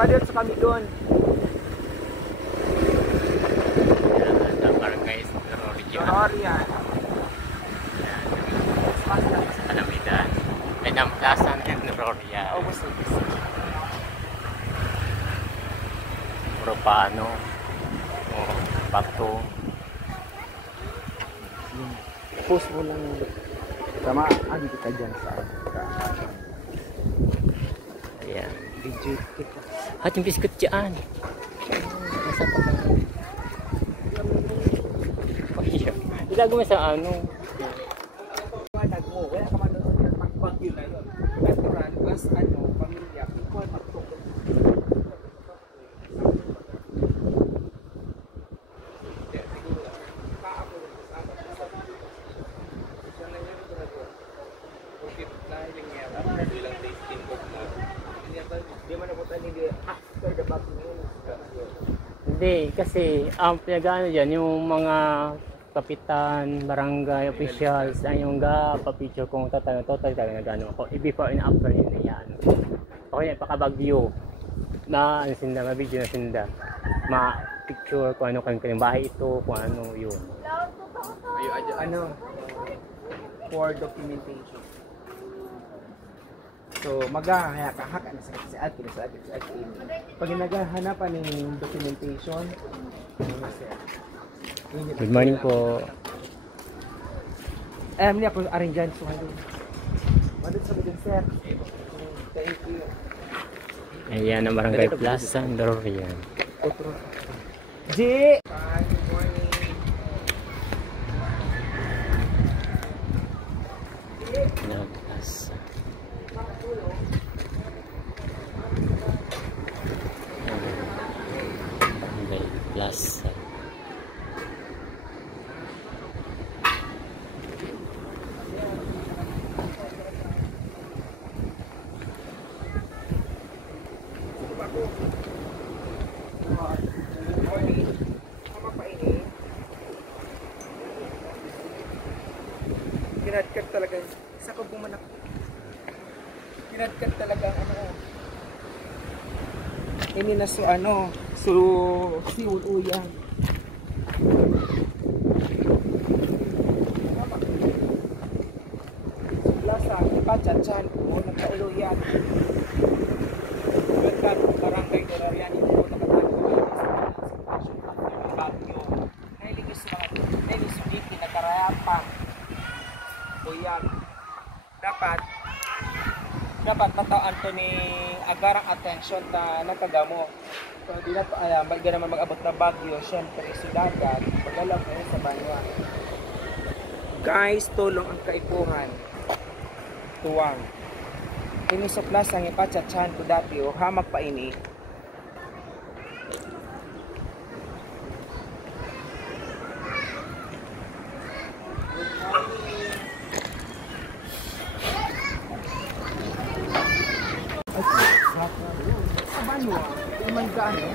Madiretso kami doon. Barangay Rorian. Rorian. Alamidan. Ay, namplasan ng Rorian. Oh, gusto. Puro paano. Oh, bato. Post mo lang. Tamaan kita dyan sa Ayan. video kita. At yung biskut dyan. Nasa pa ka. Ilago mo sa ano. Wala ka man doon magpagpagyo na yun. Natural, plus pamilya, people magtukot. Hindi, kasi ang pinag-ano dyan, yung mga kapitan, barangay, officials, ay yung pa-picture kung total nag-ano ako. Before and after yun na yan. Ako yan, pakabagyo na sinda, ma-video na sinda. Ma-picture kung ano kanyang bahay ito, kung ano yun. Ano? For documentation. So, maghahaka na sa akin. Pag naghahanapan ng documentation, Good morning po. Niya po aring dyan. So, madod sa mga sir. Thank you. Ayan ang Barangay Plaza, Rorian. G! Good morning. Plaza. Barangay Plaza. Kinadkat talaga. Isa ko bumanak. Kinadkat talaga ini na so si Uluyan. Plaza, Pachachan, nagka-Uluyan. Barangay Rorian, ito po nakatagod ng bagyo. Nailigis dito, nagkarayapan. Yan. Dapat mataan to ni agarang attention na nakagamo. So di na to alam, baga naman mag-abot na bagyo, syempre sidagat, pagalaw kayo sa banwa. Guys, tulong ang kaipuhan. Tuwang. Ini sa plaza ng Pachachan ko dati o hamak pa ini. Sa banwa, iman gaano?